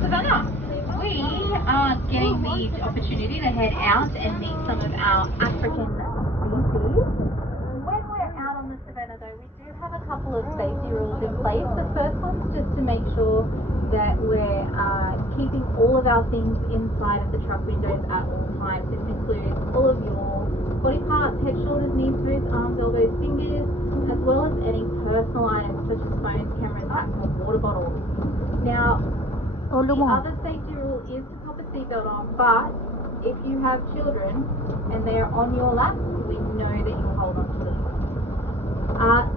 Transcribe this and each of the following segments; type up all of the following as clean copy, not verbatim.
Savannah, we are getting the opportunity to head out and meet some of our African species. When we're out on the Savannah though, we do have a couple of safety rules in place. The first one's just to make sure that we're keeping all of our things inside of the truck windows at all times. This includes all of your body parts, head, shoulders, knees, toes, arms, elbows, fingers, as well as any personal items such as phones, cameras, hats, or water bottles. Now, the other safety rule is to pop a seatbelt on, but if you have children and they're on your lap, we know that you hold on to them.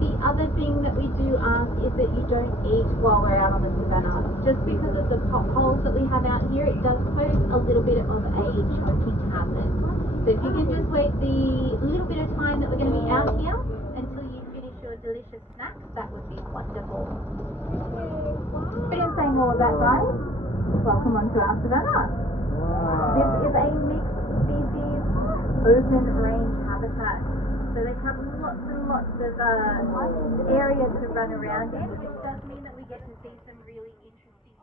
The other thing that we do ask is that you don't eat while we're out on the Savannah. Just because of the potholes that we have out here, it does pose a little bit of a choking hazard. So if you can just wait the little bit of time that we're going to be out here until you finish your delicious snacks, that would be wonderful. But in saying all of that, guys, welcome onto our Savannah. This is a mixed species open range habitat. So they have lots and lots of areas to run around in, which does mean that we get to see some really interesting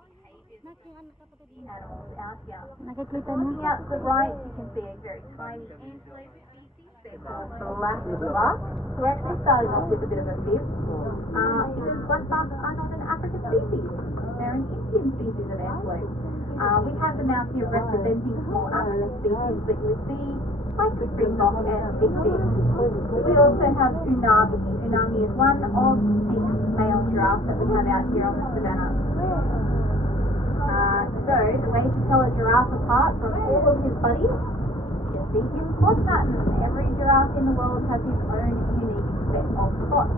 behaviours of the animals out here. Looking out to the right, you can see a very tiny antelope species. They're called black bucks. So we're actually starting off with a bit of a fib, because black bucks are not an African species. They're an Indian species of antelope. We have them out here representing small African species that you would see like springbok and big. We also have unami. Unami is one of 6 male giraffes that we have out here on the Savannah. So the way to tell a giraffe apart from all of his buddies is see his spot pattern. Every giraffe in the world has his own unique set of spots.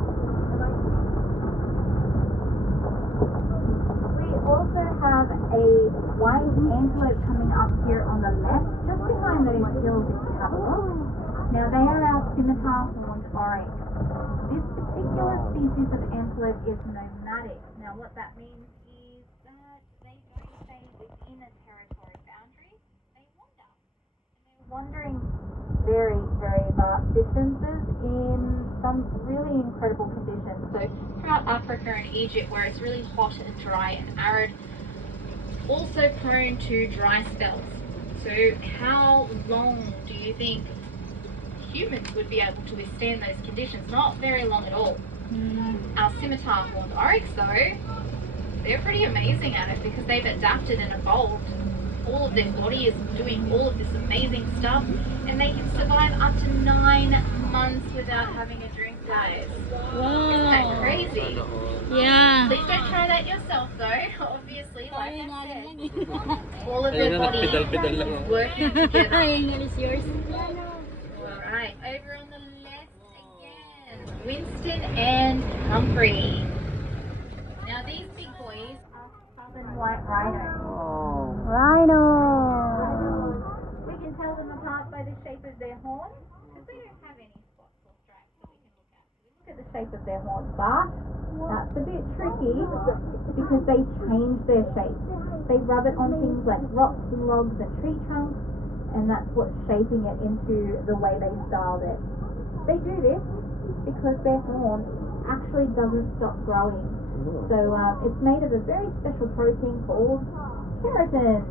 We also have a white antelope coming up here on the left, just behind those hills if you have a look. Now they are our scimitar-horned oryx. This particular species of antelope is nomadic. Now what that means is that they don't stay within a territory boundary, they wander. And they're wandering very, very vast distances in some really incredible conditions. So throughout Africa and Egypt, where it's really hot and dry and arid, also prone to dry spells. So how long do you think humans would be able to withstand those conditions? Not very long at all. Our scimitar-horned oryx though, they're pretty amazing at it because they've adapted and evolved. All of their body is doing all of this amazing stuff, and they can survive up to 9 months without having a drink, guys. Wow. Isn't that crazy? Yeah. Please don't try that yourself though, obviously, like I said. All of their body is working together. It's yours. Alright, over on the left again, Winston and Humphrey. Now these big boys are southern white rhinos. Rhino. We can tell them apart by the shape of their horns, because they don't have any spots or stripes that we can look at. So we look at the shape of their horns, but that's a bit tricky because they change their shape. They rub it on things like rocks and logs and tree trunks, and that's what's shaping it into the way they styled it. They do this because their horn actually doesn't stop growing. So it's made of a very special protein called keratin.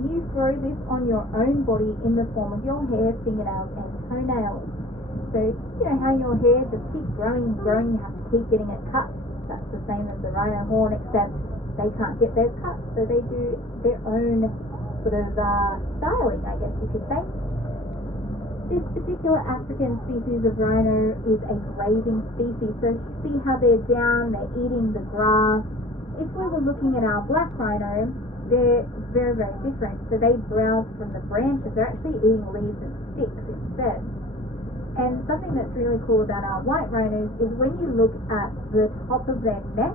You grow this on your own body in the form of your hair, fingernails and toenails. So you know how your hair just keeps growing and growing, you have to keep getting it cut. That's the same as the rhino horn, except they can't get theirs cut, so they do their own sort of styling, I guess you could say. This particular African species of rhino is a grazing species, so see how they're down, they're eating the grass. If we were looking at our black rhino, they're very, very different. So they browse from the branches, they're actually eating leaves and sticks instead. And something that's really cool about our white rhinos is when you look at the top of their neck,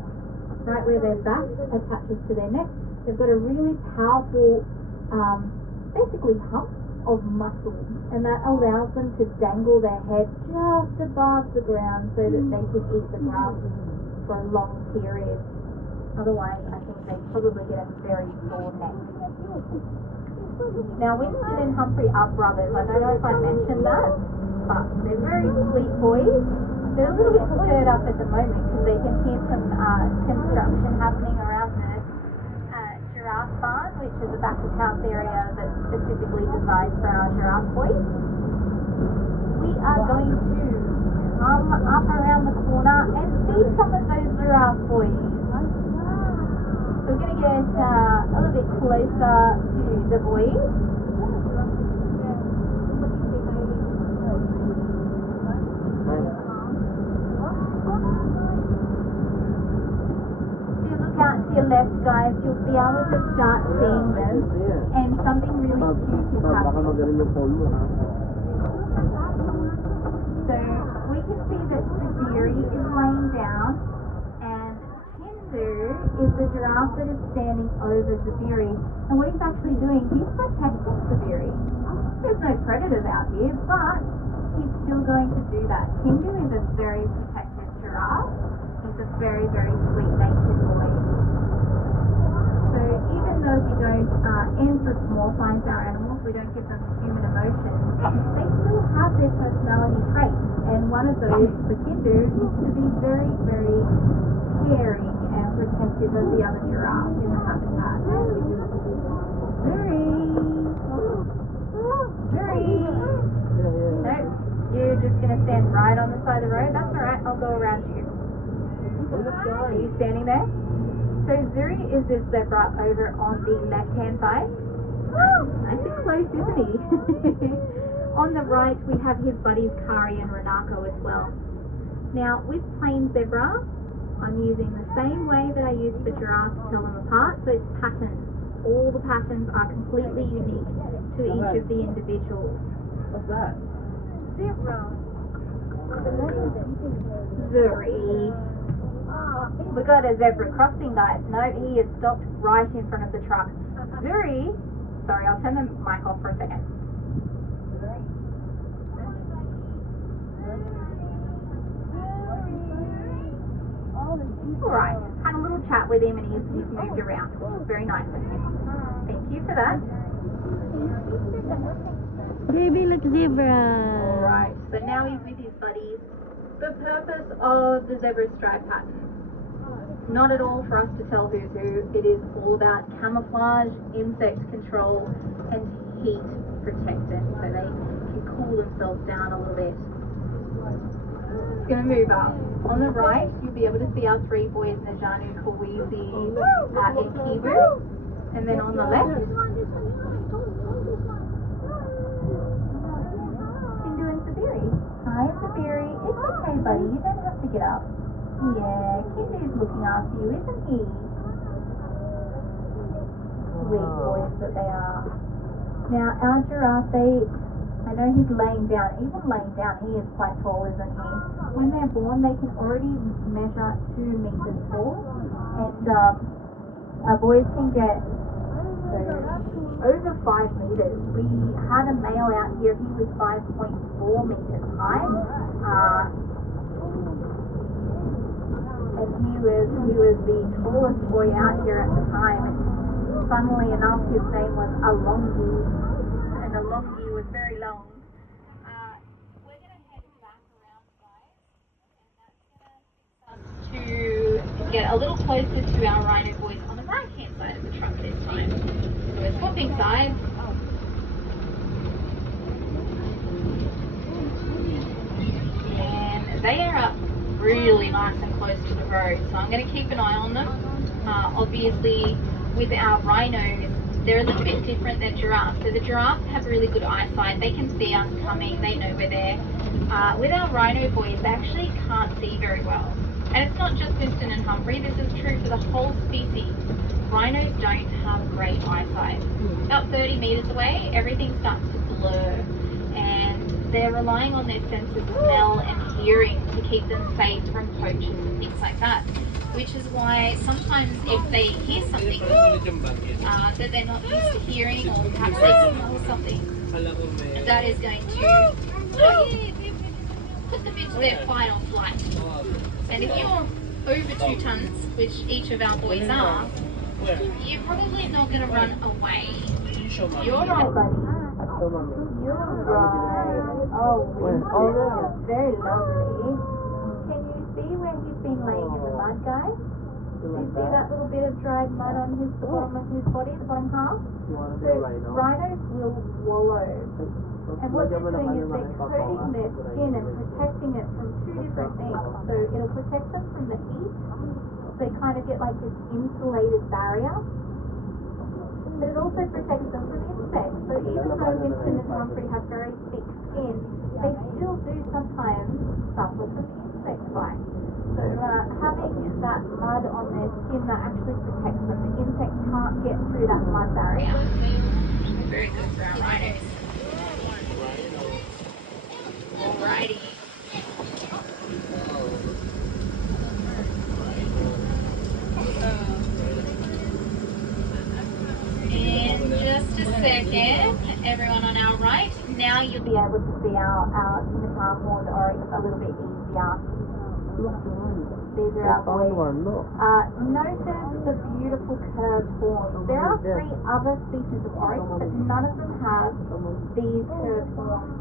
right where their back attaches to their neck, they've got a really powerful, basically hump of muscle, and that allows them to dangle their head just above the ground so that they can eat the grass for a long period. Otherwise, I think they probably get a very sore neck. Now, Winston and Humphrey are brothers. I don't know if I mentioned that, but they're very sweet boys. They're a little bit stirred up at the moment because they can hear some construction happening around the which is a back of house area that's specifically designed for our giraffe boys. We are going to come up around the corner and see some of those giraffe boys. So we're going to get a little bit closer to the boys. If you look out to your left, guys, you'll be able to start seeing them, and something really cute is happening. So we can see that Sabiri is laying down, and Hindu is the giraffe that is standing over Sabiri. And what he's actually doing, he's protecting Sabiri. There's no predators out here, but he's still going to do that. Hindu is a very protective giraffe. He's a very, very sweet-natured boy. So even though we don't anthropomorphize our animals, we don't give them human emotions, they still have their personality traits. And one of those for Hindu is to be very, very caring and protective of the other giraffes in the habitat. Very. Nope, you're just going to stand right on the side of the road. That's alright, I'll go around you. Are you standing there? So Zuri is this zebra over on the left-hand side. Nice and close, isn't he? On the right, we have his buddies Kari and Renako as well. Now, with plain zebra, I'm using the same way that I use for giraffe to tell them apart. So it's patterns. All the patterns are completely unique to each of the individuals. What's that? Zebra. Zuri. We got a zebra crossing, guys. No, he has stopped right in front of the truck. Zuri. Sorry, I'll turn the mic off for a second. Alright, had a little chat with him and he's moved around, which is very nice of him. Thank you for that. Baby, look, zebra. Alright, so now he's with his buddies. The purpose of the zebra stripe pattern, not at all for us to tell who's who. It is all about camouflage, insect control, and heat protection, so they can cool themselves down a little bit. It's going to move up. On the right, you'll be able to see our three boys, Najanu, Kawizi, and Kibu. And then on the left, Hindu and Sabiri. Hi, Sabiri. It's okay, buddy. You don't have to get up. Yeah, Hindu's looking after you, isn't he? Sweet boys that they are. Now, our giraffe, I know he's laying down. Even laying down, he is quite tall, isn't he? When they're born, they can already measure 2 meters tall. And our boys can get over 5 meters. We had a male out here, he was 5.4 meters high. And he was the tallest boy out here at the time. And funnily enough, his name was Alongi. And Alongi was very long. We're going to head back around, guys. And that's going to fix us to get a little closer to our rhino boys on the right-hand side of the truck this time. So we're swapping sides. And they are up really nice and close to the road. So I'm going to keep an eye on them. Obviously, with our rhinos, they're a little bit different than giraffes. So the giraffes have really good eyesight. They can see us coming. They know we're there. With our rhino boys, they actually can't see very well. And it's not just Winston and Humphrey. This is true for the whole species. Rhinos don't have great eyesight. About 30 meters away, everything starts to blur. And they're relying on their sense of smell and hearing to keep them safe from poachers and things like that. Which is why sometimes if they hear something that they're not used to hearing, or perhaps they smell something, that is going to put them into their fight or flight. And if you're over 2 tons, which each of our boys are, you're probably not going to run away. You're right, buddy. You're right. Oh, Winston, very lovely. Can you see where he's been laying in the mud, guys? You see that little bit of dried mud on the bottom of his body, the bottom half? So rhinos will wallow. And what they're doing is they're coating their skin and protecting it from two different things. So it'll protect them from the heat. They kind of get like this insulated barrier. But it also protects them from insects. So even though Winston and Humphrey have very thick skin, they still do sometimes suffer from insect bites. So having that mud on their skin, that actually protects them. The insects can't get through that mud barrier. Very good for our rhinos. Alrighty. In just a second, everyone on our right, now you'll be able to see our scimitar horned oryx a little bit easier. These are our boys. Notice the beautiful curved horns. There are 3 other species of oryx, but none of them have these curved horns.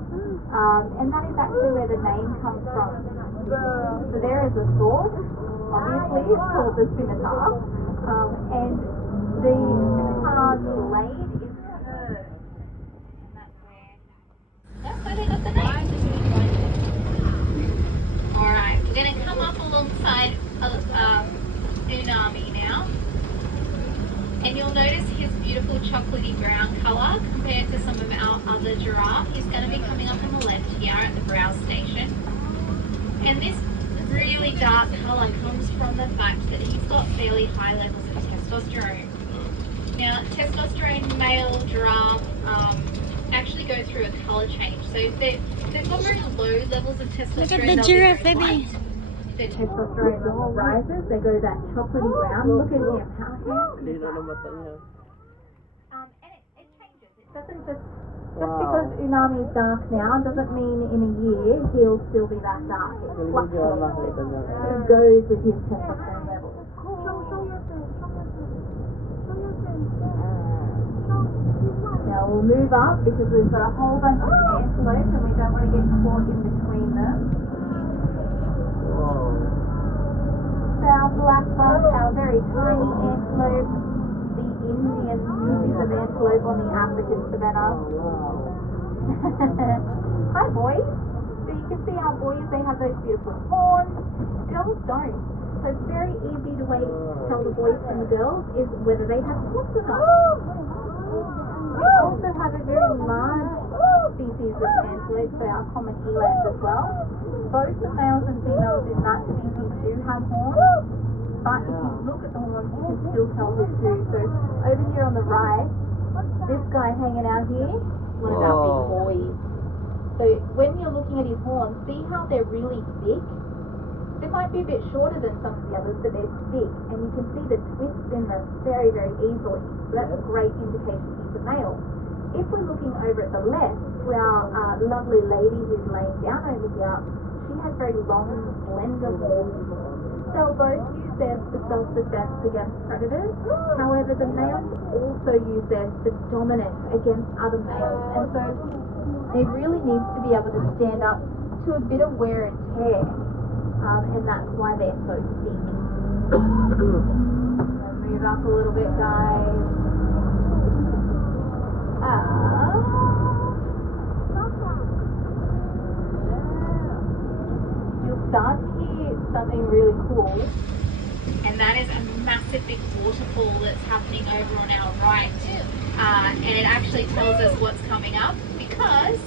And that is actually where the name comes from. So there is a sword, obviously it's called the scimitar, and the scimitar's blade is curved. And that's where they got the name. Alright, we're going to come up alongside Unami now. And you'll notice his beautiful chocolatey brown colour compared to some of our other giraffe. He's going to be coming up on the left here at the browse station. And this really dark colour comes from the fact that he's got fairly high levels of testosterone. Now, testosterone male giraffe actually go through a colour change. So if they've got very low levels of testosterone, look at the giraffe, baby. If their testosterone rises, they go that chocolatey brown. Look at him, how handsome is that? And it changes. It doesn't just because Unami is dark now doesn't mean in a year he'll still be that dark. It fluctuates. It goes with his testosterone levels. Now we'll move up because we've got a whole bunch of antelope and we don't want to get caught in between them. So our black buck, our very tiny antelope, the Indian species of antelope on the African savanna. Hi boys. So you can see our boys, they have those beautiful horns. Girls don't. So it's very easy to tell the boys from the girls is whether they have horns or not. We also have a very large species of antelope, so our common eland as well. Both the males and females in that species do have horns, but if you look at the horns, you can still tell who's who. So over here on the right, this guy hanging out here, one of our big boys. So when you're looking at his horns, see how they're really thick? They might be a bit shorter than some of the others, but they're thick, and you can see the twists in them very, very easily. So that's a great indication he's a male. If we're looking over at the left to our lovely lady who's laying down over here, she has very long, slender horns. They'll both use theirs for self-defense against predators. However, the males also use theirs for dominance against other males, and so they really need to be able to stand up to a bit of wear and tear. And that's why they're so thick. Move up a little bit, guys. You'll start to hear something really cool, and that is a massive big waterfall that's happening over on our right. And it actually tells us what's coming up because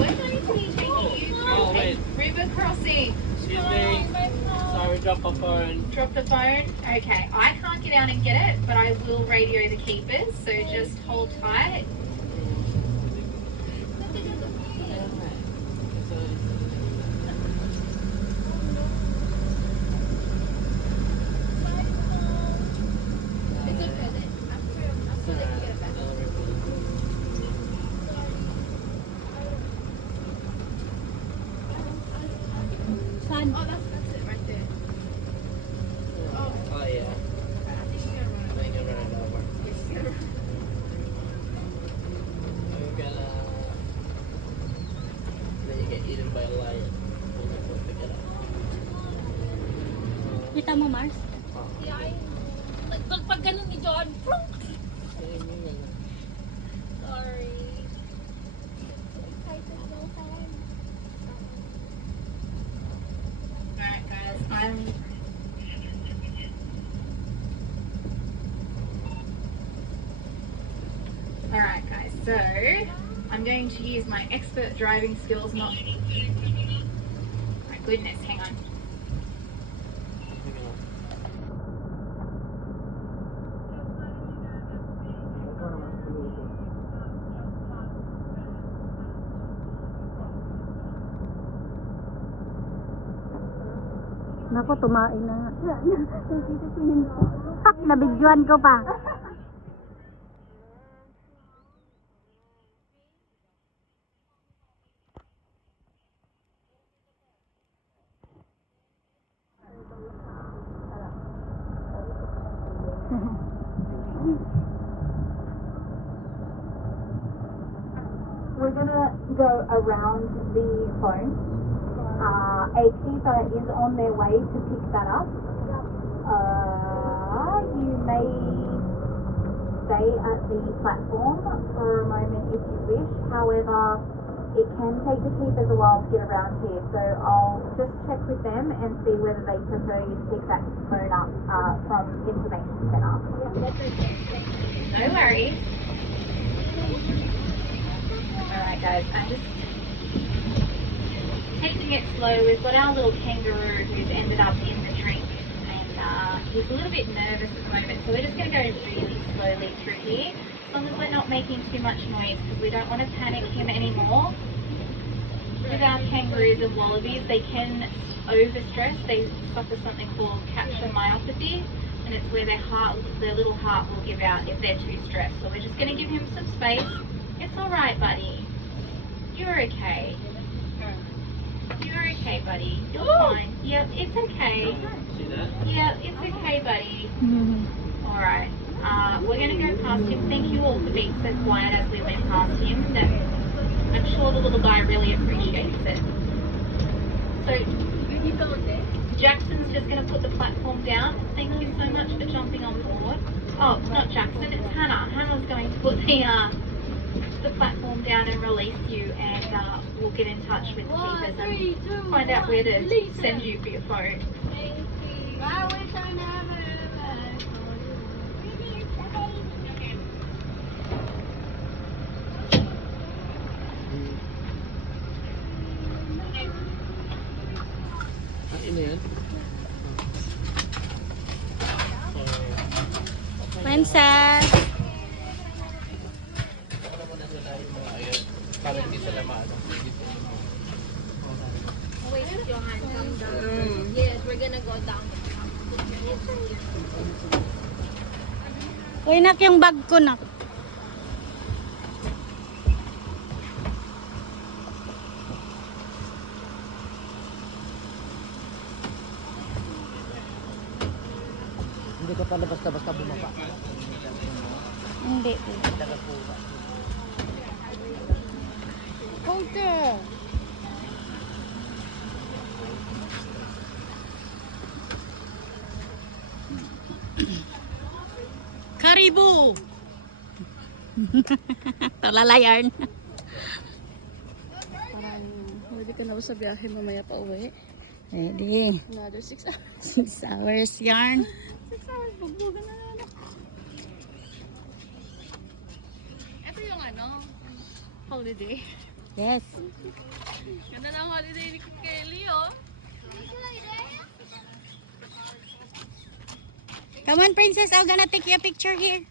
we're going to be taking you through a river crossing. Excuse me. Sorry, dropped my phone. Dropped the phone? Okay, I can't get out and get it, but I will radio the keepers, so just hold tight. Oh, that's it right there. Oh yeah. I think you're gonna run it over. ganun ni John. Sorry. Alright guys, Alright guys, so I'm going to use my expert driving skills, not... My goodness, hang on. Naku, tumain na. Nabidyoan ko pa. We're gonna go around the phone. A keeper is on their way to pick that up. You may stay at the platform for a moment if you wish. However, it can take the keepers a while to get around here, so I'll just check with them and see whether they prefer you to pick that phone up from information centre. No worries. Alright guys, I'm just taking it slow. We've got our little kangaroo who's ended up in the drink, and he's a little bit nervous at the moment, so we're just going to go really slowly through here, as long as we're not making too much noise, because we don't want to panic him anymore. With our kangaroos and wallabies, they can overstress. They suffer something called capture myopathy, and it's where their little heart will give out if they're too stressed. So we're just going to give him some space. It's alright, buddy. You're okay. You're okay, buddy. You're fine. Yep, it's okay. See that? Yep, it's okay, buddy. Alright. We're going to go past him. Thank you all for being so quiet as we went past him. I'm sure the little guy really appreciates it. So, Jackson's just going to put the platform down. Thank you so much for jumping on board. Oh, it's not Jackson, it's Hannah. Hannah's going to put the platform down and release you, and we'll get in touch with the keepers and find out where to send you for your phone. I wish I never Ano yan? Princess. Para hindi sila maano. Wait, Johan, come down. Yes, we're gonna go down. Uy, nak, yung bag ko, nak. Hindi ka pala basta-basta bumaba. Hindi. Okay. Karibu. Talala yarn. Parang pwede ka na ba sa biyahe mamaya pa uwi? Ready. Another 6 hours. 6 hours yarn. 6 hours, bugbugan na lang. Ito yung ano, holiday. Yes. Ganda ng holiday ni Kelly, oh. Come on, princess. I'm gonna take you a picture here.